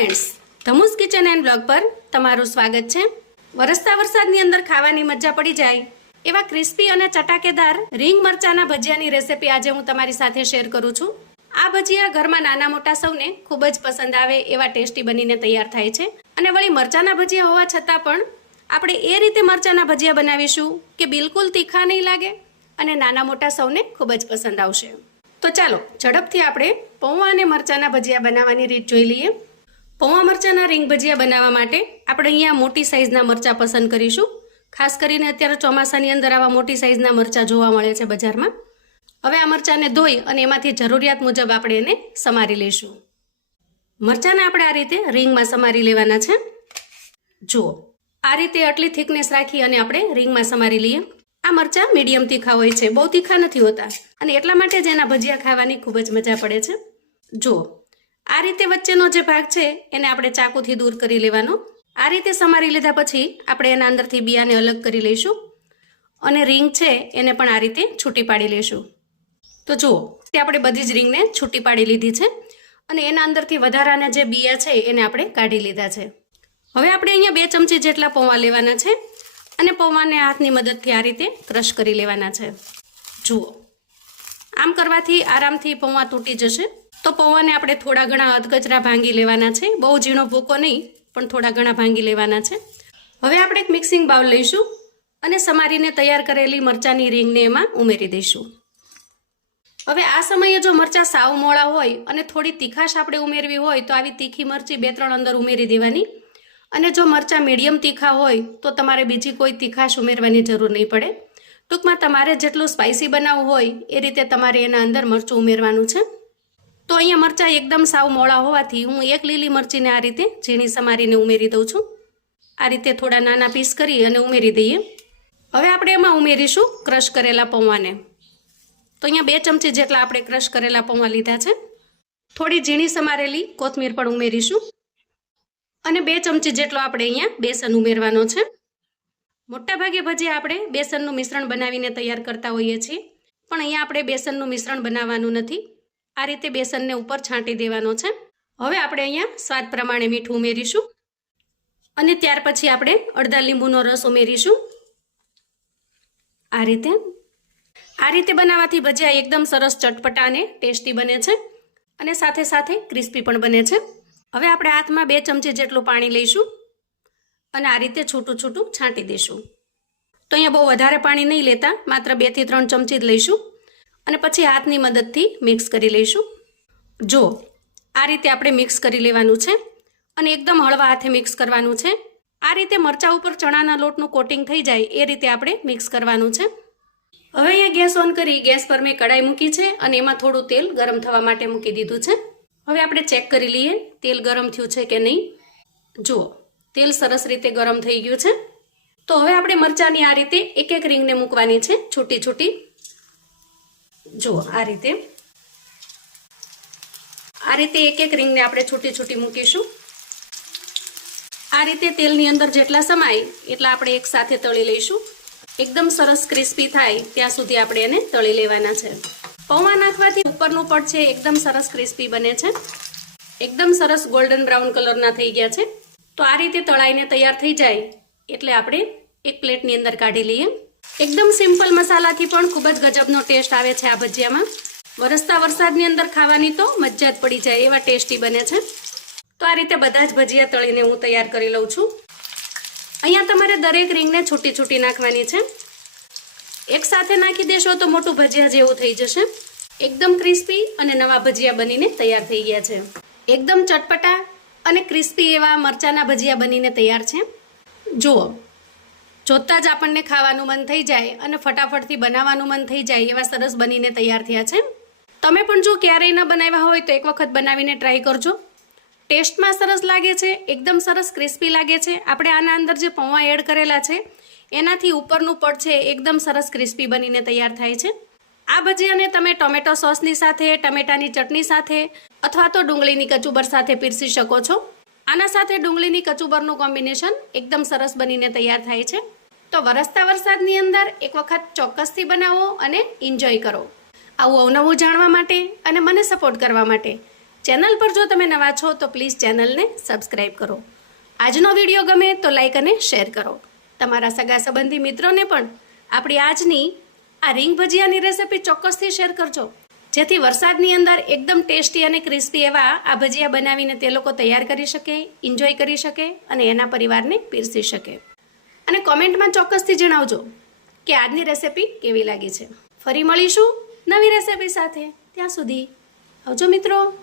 Friends Dhamus kitchen and blog પર તમારું સ્વાગત છે. વરસતા વરસાદની અંદર ખાવાની મજા પડી જાય. એવા ક્રિસ્પી અને ચટાકેદાર રીંગ મરચાના ભજીયાની રેસિપી આજે હું તમારી સાથે શેર કરું છું. આ ભજીયા ઘરમાં નાના મોટા સૌને ખૂબ જ પસંદ આવે એવા ટેસ્ટી બનીને તૈયાર થાય છે. અને વળી મરચાના ભજીયા હોવા છતાં પણ આપણે એ રીતે મરચાના ભજીયા બનાવીશું કે બિલકુલ તીખા નહીં લાગે અને નાના મોટા સૌને ખૂબ જ પસંદ આવશે. તો ચાલો, ઝડપથી આપણે પૌવા અને મરચાના ભજીયા બનાવવાની રીત જોઈ લઈએ. પૌવા મરચાના રીંગ ભજીયા બનાવવા માટે આપણે અહીંયા મોટી સાઇઝના મરચાં પસંદ કરીશું. ખાસ કરીને અત્યારે ચોમાસાની અંદર આવા મોટી સાઇઝના મરચાં જોવા મળે છે બજારમાં. હવે આ મરચાંને ધોઈ અને એમાંથી જરૂરિયાત મુજબ આપણે એને સમારી લઈશું. મરચાંને આપણે આ રીતે રીંગમાં સમારી લેવાના છે. જુઓ, આ રીતે આટલી થિકનેસ રાખી અને આપણે રીંગમાં સમારી લઈએ. આ મરચાં મીડિયમ તીખા હોય છે, બહુ તીખા નથી હોતા અને એટલા માટે જ એના ભજીયા ખાવાની ખૂબ જ મજા પડે છે. જુઓ આ રીતે વચ્ચેનો જે ભાગ છે, એને આપણે ચાકુથી દૂર કરી લેવાનો. આ રીતે સમારી લીધા પછી આપણે એના અંદરથી બિયાને અલગ કરી લઈશું અને રીંગ છે, એને પણ આ રીતે છૂટી પાડી લઈશું તો જુઓ, તે આપણે બધી જ રીંગને છૂટી પાડી લીધી છે અને એના અંદરથી વધારાના જે બિયા છે, એને આપણે કાઢી લીધા છે. હવે આપણે અહીંયા બે ચમચી જેટલા પૌવા લેવાના છે અને પૌવાને હાથની મદદથી આ રીતે ક્રશ કરી લેવાના છે. જુઓ, આમ કરવાથી આરામથી પૌવા તૂટી જશે. તો પૌવાને આપણે થોડા ઘણા અધકચરા ભાંગી લેવાના છે. બહુ ઝીણો ભૂકો નહીં, પણ થોડા ઘણા ભાંગી લેવાના છે. હવે આપણે એક મિક્સિંગ બાઉલ લઈશું અને સમારીને તૈયાર કરેલી મરચાની રીંગને એમાં ઉમેરી દઈશું. હવે આ સમયે જો મરચાં સાવ મોળા હોય અને થોડી તીખાશ આપણે ઉમેરવી હોય તો આવી તીખી મરચી બે ત્રણ અંદર ઉમેરી દેવાની. અને જો મરચાં મીડિયમ તીખા હોય તો તમારે બીજી કોઈ તીખાશ ઉમેરવાની જરૂર નહીં પડે. ટૂંકમાં તમારે જેટલું સ્પાઇસી બનાવવું હોય એ રીતે તમારે એના અંદર મરચું ઉમેરવાનું છે. તો અહીંયા મરચાં એકદમ સાવ મોળા હોવાથી હું એક લીલી મરચીને આ રીતે ઝીણી સમારીને ઉમેરી દઉં છું. આ રીતે થોડા નાના પીસ કરી અને ઉમેરી દઈએ. હવે આપણે એમાં ઉમેરીશું ક્રશ કરેલા પૌવાને તો અહીંયા બે ચમચી જેટલા આપણે ક્રશ કરેલા પૌવા લીધા છે. થોડી ઝીણી સમારેલી કોથમીર પણ ઉમેરીશું. અને બે ચમચી જેટલો આપણે અહીંયા બેસન ઉમેરવાનો છે. મોટાભાગે ભજીયા આપણે બેસનનું મિશ્રણ બનાવીને તૈયાર કરતા હોઈએ છીએ. પણ અહીંયા આપણે બેસનનું મિશ્રણ બનાવવાનું નથી. આ રીતે બેસનને ઉપર છાંટી દેવાનો છે. હવે આપણે અહીંયા સ્વાદ પ્રમાણે મીઠું ઉમેરીશું. અને ત્યાર પછી આપણે અડધા લીંબુનો રસ ઉમેરીશું. આ રીતે. આ રીતે બનાવવાથી ભજીયા એકદમ સરસ ચટપટા અને ટેસ્ટી બને છે. અને સાથે સાથે ક્રિસ્પી પણ બને છે. હવે આપણે હાથમાં બે ચમચી જેટલું પાણી લઈશું. અને આ રીતે છૂટું છૂટું છાંટી દઈશું તો અહીંયા બહુ વધારે પાણી નહીં લેતા, માત્ર બેથી ત્રણ ચમચી જ લઈશું. અને પછી હાથની મદદથી મિક્સ કરી લઈશું. જો, આ રીતે આપણે મિક્સ કરી લેવાનું છે અને એકદમ હળવા હાથે મિક્સ કરવાનું છે. આ રીતે મરચા ઉપર ચણાના લોટનું કોટિંગ થઈ જાય એ રીતે આપણે મિક્સ કરવાનું છે. હવે અહીંયા ગેસ ઓન કરી, ગેસ પર મેં કડાઈ મૂકી છે અને એમાં થોડું તેલ ગરમ થવા માટે મૂકી દીધું છે. હવે આપણે ચેક કરી લઈએ, તેલ ગરમ થયું છે કે નહીં? જુઓ તેલ સરસ રીતે ગરમ થઈ ગયું છે. તો હવે આપણે મરચાંની આ રીતે એક એક રીંગને મૂકવાની છે, છૂટી છૂટી. જુઓ, આ રીતે. આ રીતે એક એક રીંગને આપણે છૂટી છૂટી મૂકીશું. આ રીતે તેલની અંદર જેટલા સમાય એટલા આપણે એક સાથે તળી લઈશું. એકદમ સરસ ક્રિસ્પી થાય ત્યાં સુધી આપણે એને તળી લેવાના છે. પૌવા નાખવાથી ઉપરનું પડ છે એકદમ સરસ ક્રિસ્પી બને છે. એકદમ સરસ ગોલ્ડન બ્રાઉન કલરના થઈ ગયા છે. તો આ રીતે તળાઈને તૈયાર થઈ જાય એટલે આપણે એક પ્લેટની અંદર કાઢી લઈએ. એકદમ સિમ્પલ મસાલાથી પણ ખૂબ જ ગજબનો ટેસ્ટ આવે છે આ ભજીયામાં. વરસતા વરસાદની અંદર ખાવાની તો મજા જ પડી જાય એવા ટેસ્ટી બને છે. તો આ રીતે બધા જ ભજીયા તળીને હું તૈયાર કરી લઉં છું. અહીંયા તમારે દરેક રીંગને છૂટી છૂટી નાખવાની છે. એક સાથે નાખી દેશો તો મોટું ભજીયા જેવું થઈ જશે. એકદમ ક્રિસ્પી અને નવા ભજીયા બનીને તૈયાર થઈ ગયા છે. એકદમ ચટપટા અને ક્રિસ્પી એવા મરચાના ભજીયા બનીને તૈયાર છે. જુઓ જોતાં જ આપણને ખાવાનું મન થઈ જાય અને ફટાફટથી બનાવવાનું મન થઈ જાય એવા સરસ બનીને તૈયાર થયા છે. તમે પણ જો ક્યારેય ન બનાવ્યા હોય તો એક વખત બનાવીને ટ્રાય કરજો. ટેસ્ટમાં સરસ લાગે છે, એકદમ સરસ ક્રિસ્પી લાગે છે. આપણે આના અંદર જે પૌવા એડ કરેલા છે, એનાથી ઉપરનું પડ છે એકદમ સરસ ક્રિસ્પી બનીને તૈયાર થાય છે. આ ભજીયાને તમે ટોમેટો સોસની સાથે, ટમેટાની ચટણી સાથે અથવા તો ડુંગળીની કચુબર સાથે પીરસી શકો છો. આના સાથે ડુંગળીની કચુબરનું કોમ્બિનેશન એકદમ સરસ બનીને તૈયાર થાય છે. તો વરસતા વરસાદની અંદર એક વખત ચોક્કસથી બનાવો અને એન્જોય કરો. આવું અવનવું જાણવા માટે અને મને સપોર્ટ કરવા માટે ચેનલ પર જો તમે નવા છો તો પ્લીઝ ચેનલને સબસ્ક્રાઈબ કરો. આજનો વીડિયો ગમે તો લાઈક અને શેર કરો. તમારા સગા સંબંધી મિત્રોને પણ આપણી આજની આ રીંગ ભજીયાની રેસિપી ચોક્કસથી શેર કરજો. જેથી વરસાદની અંદર એકદમ ટેસ્ટી અને ક્રિસ્પી એવા આ ભજીયા બનાવીને તે લોકો તૈયાર કરી શકે એન્જોય કરી શકે અને એના પરિવારને પીરસી શકે. અને કોમેન્ટમાં ચોક્કસથી જણાવજો કે આજની રેસિપી કેવી લાગી છે. ફરી મળીશું નવી રેસિપી સાથે. ત્યાં સુધી આવજો મિત્રો.